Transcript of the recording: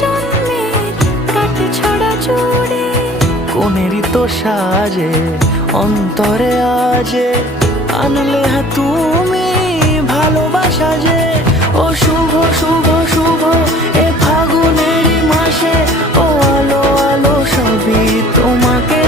জন্মের কাটে ছড়া জুড়ে। কোনেরই তো সাজে অন্তরে আজে আনলে তুমি ভালোবাসা যে। ও শুভ শুভ শুভ এ ফাগুনেরই মাসে, ও আলো আলো সবই তোমাকে